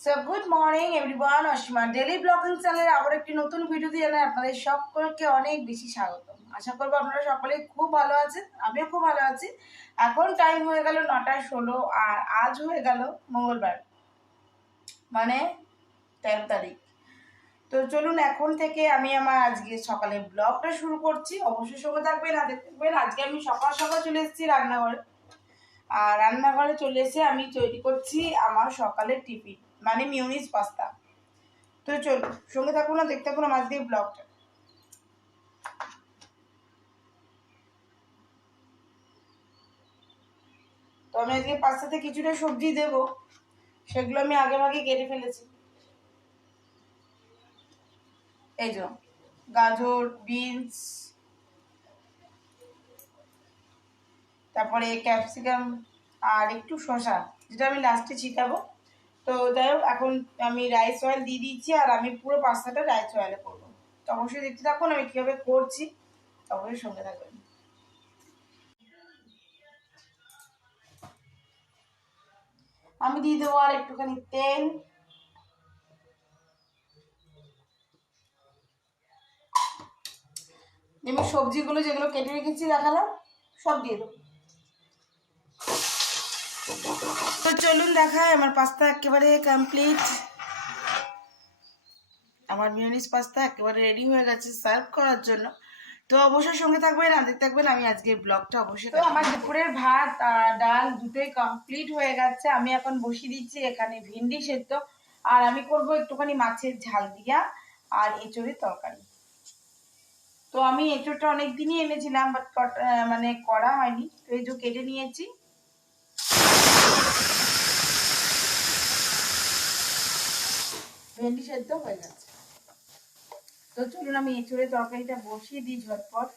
So good morning everyone Asima daily blogging চ্যানেলে আবার একটি নতুন ভিডিও দিয়ে আপনাদের সকলকে অনেক বেশি স্বাগত আশা করব আপনারা সকলে খুব ভালো আছেন, আমিও খুব ভালো আছি। এখন টাইম হয়ে গেল নটা ষোলো, আর আজ হয়ে গেল মঙ্গলবার মানে তেরো তারিখ। তো চলুন, এখন থেকে আমি আমার আজকে সকালে ব্লগটা শুরু করছি। অবশ্যই সঙ্গে থাকবেন, আর দেখবেন আজকে আমি সকাল সকাল চলে এসেছি রান্নাঘরে। আর রান্নাঘরে চলে এসে আমি তৈরি করছি আমার সকালের টিফিন। মানে মিউনিস পাস্তা। তো চল, সঙ্গে থাকুন না, দেখতে থাকুন আমার দিয়ে ব্লগটা তো আমি আজকে পাস্তাতে কিছুটা সবজি দেব, সেগুলো আমি আগে ভাগে কেটে ফেলেছি। এই যে, গাজর, বিনস, তারপরে ক্যাপসিকাম আর একটু শসা, যেটা আমি লাস্টে ছিটাবো। তো যাই হোক, এখন আমি রাইস অয়েল দিয়ে দিয়েছি আর আমি পুরো পাস্তাটা রাইস অয়েলে করব। তো অবশ্যই দেখতে থাকুন আমি কীভাবে করছি। অবশ্যই সঙ্গে থাকবেন। আমি দিয়ে দেবো আর একটুখানি তেল। আমি সবজিগুলো যেগুলো কেটে রেখেছি, দেখালাম, সব দিয়ে দেবো। তো চলুন দেখায় আমার পাস্তা একেবারে কমপ্লিট আমার মিউনিস পাস্তা একেবারে রেডি হয়ে গেছে সার্ভ করার জন্য। তো অবশ্যই সঙ্গে থাকবেন, আর থাকবেন, আমি আজকে ব্লগটা অবশ্যই তো আমার দুপুরের ভাত আর ডাল দুটোই কমপ্লিট হয়ে গেছে। আমি এখন বসিয়ে দিচ্ছি এখানে ভিন্ডি সেদ্ধ, আর আমি করব একটুখানি মাছের ঝাল দিয়া আর এঁচড়ের তরকারি। তো আমি এঁচড়টা অনেক দিনই এনেছিলাম বাট মানে করা হয়নি। তো এই যে কেটে নিয়েছি। ভেন্ডি সেদ্ধ হয়ে গেছে। তো চলুন আমি এঁচড়ে তরকারিটা বসিয়ে দিই ঝটপট।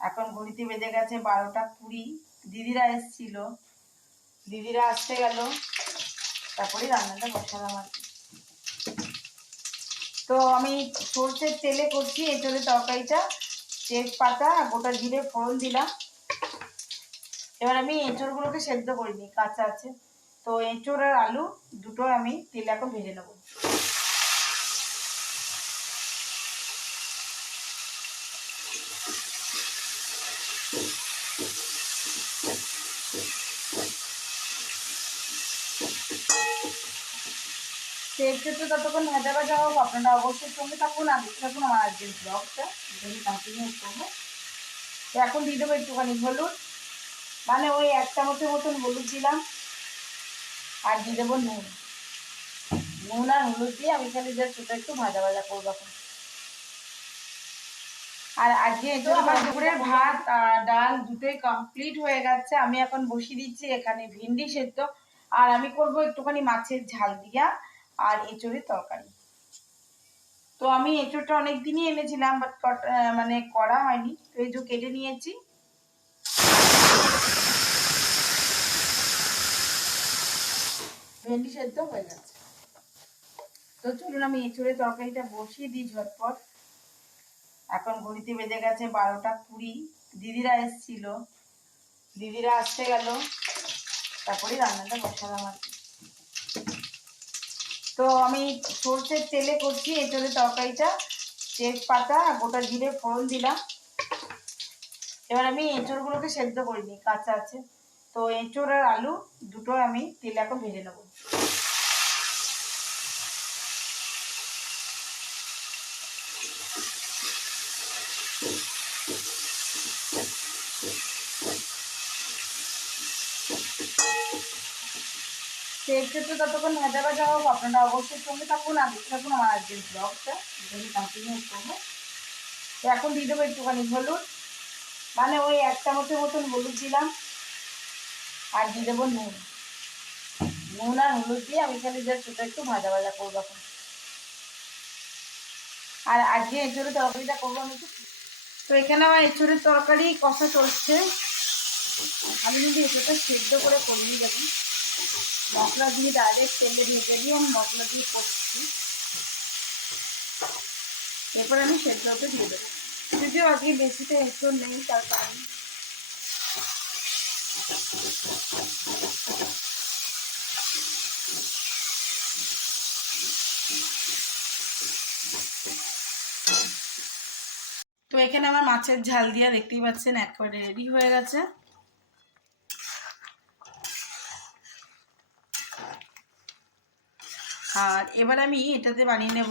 এখন ঘড়িতে গেছে বারোটা কুড়ি। দিদিরা এসছিল। দিদিরা আসতে গেল। তারপরে রান্নাটা বসালাম আর তো আমি সর্ষের তেলে করছি এঁচড়ে তরকারিটা। তেজপাতা গোটা জিরে ফোড়ন দিলাম। এবার আমি এঁচড়গুলোকে সেদ্ধ করিনি কাঁচা আছে। তো এঁচোড় আর আলু দুটো আমি তেলে এখন ভেজে নেব। সেক্ষেত্রে ততক্ষণ ভাজা ভাজা হোক, আপনারা অবশ্যই সঙ্গে থাকুন আর থাকুন আমার আজকের ব্লগটা যদি কন্টিনিউ করব। এখন দিয়ে দেবো একটুখানি হলুদ। মানে ওই এক চামচের মতন হলুদ দিলাম আর দিয়ে দেবো নুন। নুন আর হলুদ দিয়ে আমি খালি জাস্ট ওটা একটু ভাজা ভাজা করব এখন। আর আজকে তো আমার দুপুরের ভাত আর ডাল দুটোই কমপ্লিট হয়ে গেছে। আমি এখন বসিয়ে দিচ্ছি এখানে ভিন্ডি সেদ্ধ। আর আমি করব একটুখানি মাছের ঝাল দিয়া আর এঁচড়ের তরকারি। তো আমি এঁচড়টা অনেক দিনই এনেছিলাম বাট মানে করা হয়নি। তো এই যে কেটে নিয়েছি। ভেন্ডি সেদ্ধ হয়ে গেছে। তো চলুন আমি এঁচড়ের তরকারিটা বসিয়ে দিই ঝটপট। এখন ঘড়িতে বেজে গেছে বারোটা কুড়ি। দিদিরা এসছিল। দিদিরা আসতে গেল। তারপরে রান্নাটা বসালাম আর তো আমি সর্ষের তেলে করছি এঁচড়ের তরকারিটা। তেজপাতা গোটা জিরে ফোড়ন দিলাম। এবার আমি এঁচড়গুলোকে সেদ্ধ করিনি কাঁচা আছে। তো এঁচড় আর আলু দুটো আমি তেলে এখন ভেজে নেব। সেক্ষেত্রে ততক্ষণ আপনারা অবশ্যই সঙ্গে থাকুন আমার করব। তো এখন দিয়ে দেবো একটুখানি হলুদ। মানে ওই এক চামচের মতন হলুদ দিলাম। আর দিয়ে দেবো নুন। নুন আর হলুদ দিয়ে আমি খালি জাস্ট ওটা একটু ভাজা ভাজা করব এখন। আর আজকে এঁচড়ের তরকারিটা করব আমি একটু। তো এখানে আমার এঁচড়ের তরকারি কষা চলছে। আমি কিন্তু এঁচড়টা সেদ্ধ করে করিনি দেখুন। মশলা দিয়ে ডাইরেক্ট তেলে ঢেকে দিয়ে আমি মশলা দিয়ে করছি এরপর আমি সেদ্ধতে দিয়ে দেবো। যদিও আজকে বেশিটা এঁচড় নেই, তার কারণ তো এখানে আমার মাছের ঝাল দিয়ে দেখতেই পাচ্ছেন একবারে রেডি হয়ে গেছে। আর এবার আমি এটাতে বানিয়ে নেব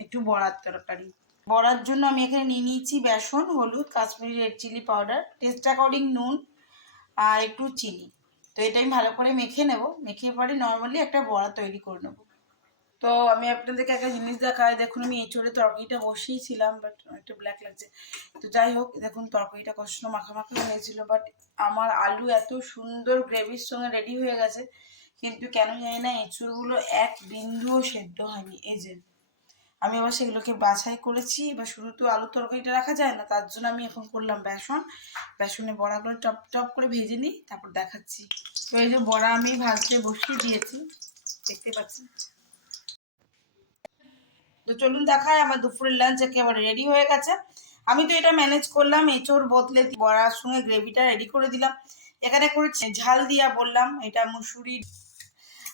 একটু বড়ার তরকারি। বড়ার জন্য আমি এখানে নিয়ে নিয়েছি বেসন, হলুদ, Kashmiri red chilli powder taste according নুন আর একটু চিনি। তো এটা আমি ভালো করে মেখে নেব। মেখে পরে নর্মালি একটা বড়া তৈরি করে নেব। তো আমি আপনাদেরকে একটা জিনিস দেখাই। দেখুন, আমি এঁচড়ে তরকারিটা বসিয়েছিলাম বাট একটু ব্ল্যাক লাগছে। তো যাই হোক, দেখুন, তরকারিটা কষ্ট মাখামাখি হয়েছিল বাট আমার আলু এত সুন্দর গ্রেভির সঙ্গে রেডি হয়ে গেছে। কিন্তু কেন জানি না, এঁচড়গুলো এক বিন্দুও সেদ্ধ হয়নি। যে আমি আবার সেগুলোকে বাছাই করেছি। এবার শুরু তো আলু তরকারিটা রাখা যায় না, তার জন্য আমি এখন করলাম বেসন। বেসনে বড়াগুলো টপ টপ করে ভেজে নিই, তারপর দেখাচ্ছি। তো এই যে বড়া আমি ভাজতে বসিয়ে দিয়েছি, দেখতে পাচ্ছি তো চলুন দেখায় আমার দুপুরের লাঞ্চ একেবারে রেডি হয়ে গেছে। আমি তো এটা ম্যানেজ করলাম এঁচোর বদলে বড়ার সঙ্গে গ্রেভিটা রেডি করে দিলাম। এখানে করেছি ঝাল দিয়া বললাম, এটা মুসুরি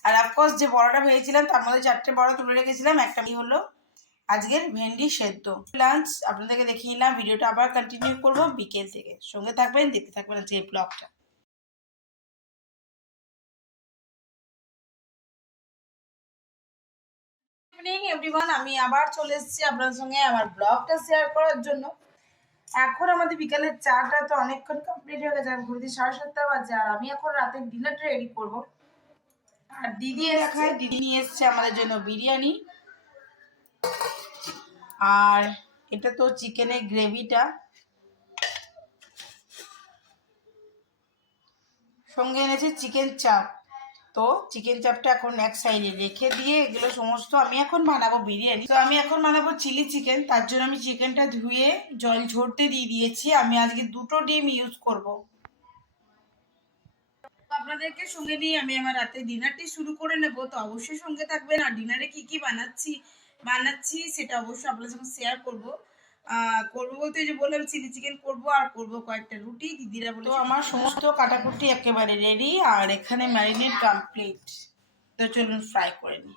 আর অফকোর্স যে বড়াটা ভেজেছিলাম, তার মধ্যে চারটে বড়া তুলে রেখেছিলাম, একটা হলো আজকের ভেন্ডি সেদ্ধ। লাঞ্চ আপনাদেরকে দেখিয়ে নিলাম, ভিডিওটা আবার কন্টিনিউ করব বিকেল থেকে। সঙ্গে থাকবেন, দেখতে থাকবেন আজকে ব্লগটা এভরিওয়ান আমি আবার চলে এসেছি আপনার সঙ্গে আমার ব্লগটা শেয়ার করার জন্য। এখন আমাদের বিকালের চাটা তো অনেকক্ষণ কমপ্লিট হয়ে গেছে, আমি ঘুরতে সাড়ে সাতটা বাজে আর আমি এখন রাতের ডিনারটা রেডি করব। আর দিদি দেখায় দিদি নিয়ে এসছে আমাদের জন্য বিরিয়ানি। আর এটা তো চিকেনের গ্রেভিটা। সঙ্গে এনেছে চিকেন চাপ। তো চিকেন চাপটা এখন এক সাইডে রেখে দিয়ে এগুলো সমস্ত আমি এখন বানাবো বিরিয়ানি। তো আমি এখন বানাবো চিলি চিকেন। তার জন্য আমি চিকেনটা ধুয়ে জল ঝরতে দিয়ে দিয়েছি। আমি আজকে দুটো ডিম ইউজ করব। আপনাদেরকে সঙ্গে নিয়ে আমি আমার রাতে ডিনারটি শুরু করে নেব। তো অবশ্যই সঙ্গে থাকবেন। আর ডিনারে কি কি বানাচ্ছি বানাচ্ছি সেটা অবশ্যই আপনাদের সঙ্গে শেয়ার করব। করব বলতে যে বললাম চিলি চিকেন করব আর করব কয়েকটা রুটি। দিদিরা বলে আমার সমস্ত কাটাকুটি একেবারে রেডি আর এখানে ম্যারিনেট কমপ্লিট তো চলুন ফ্রাই করে নিই।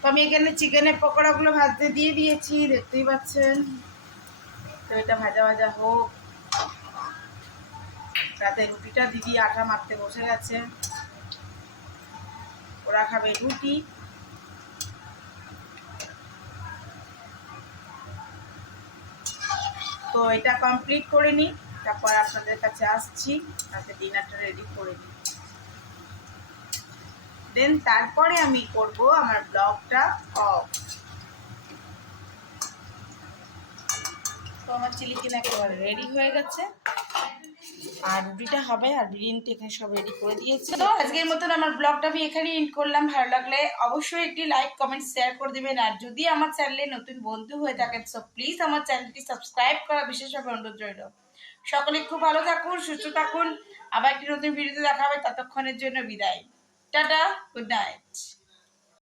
তো আমি এখানে চিকেনের পকোড়াগুলো ভাজতে দিয়ে দিয়েছি দেখতেই পাচ্ছেন। তো এটা ভাজা ভাজা হোক। রাতে রুটিটা দিদি আটা মারতে বসে গেছে। ওরা খাবে রুটি। তো এটা কমপ্লিট করে নিই, তারপর আপনাদের কাছে আসছি রাতে ডিনারটা রেডি করে নিই। দেন তারপরে আমি করব আমার ব্লগটা অফ তো আমার চিলি চিকেন একেবারে রেডি হয়ে গেছে। আর রুটিটা হবে, আর বিরিয়ানিটা এখানে সব রেডি করে দিয়েছি। তো আজকের মতন আমার ব্লগটা আমি এখানে এন্ড করলাম। ভালো লাগলে অবশ্যই একটি লাইক কমেন্ট শেয়ার করে দেবেন। আর যদি আমার চ্যানেলে নতুন বন্ধু হয়ে থাকেন সো প্লিজ আমার চ্যানেলটি সাবস্ক্রাইব করা বিশেষভাবে অনুরোধ রইল। সকলে খুব ভালো থাকুন, সুস্থ থাকুন। আবার একটি নতুন ভিডিওতে দেখা হবে। ততক্ষণের জন্য বিদায়। Tata good night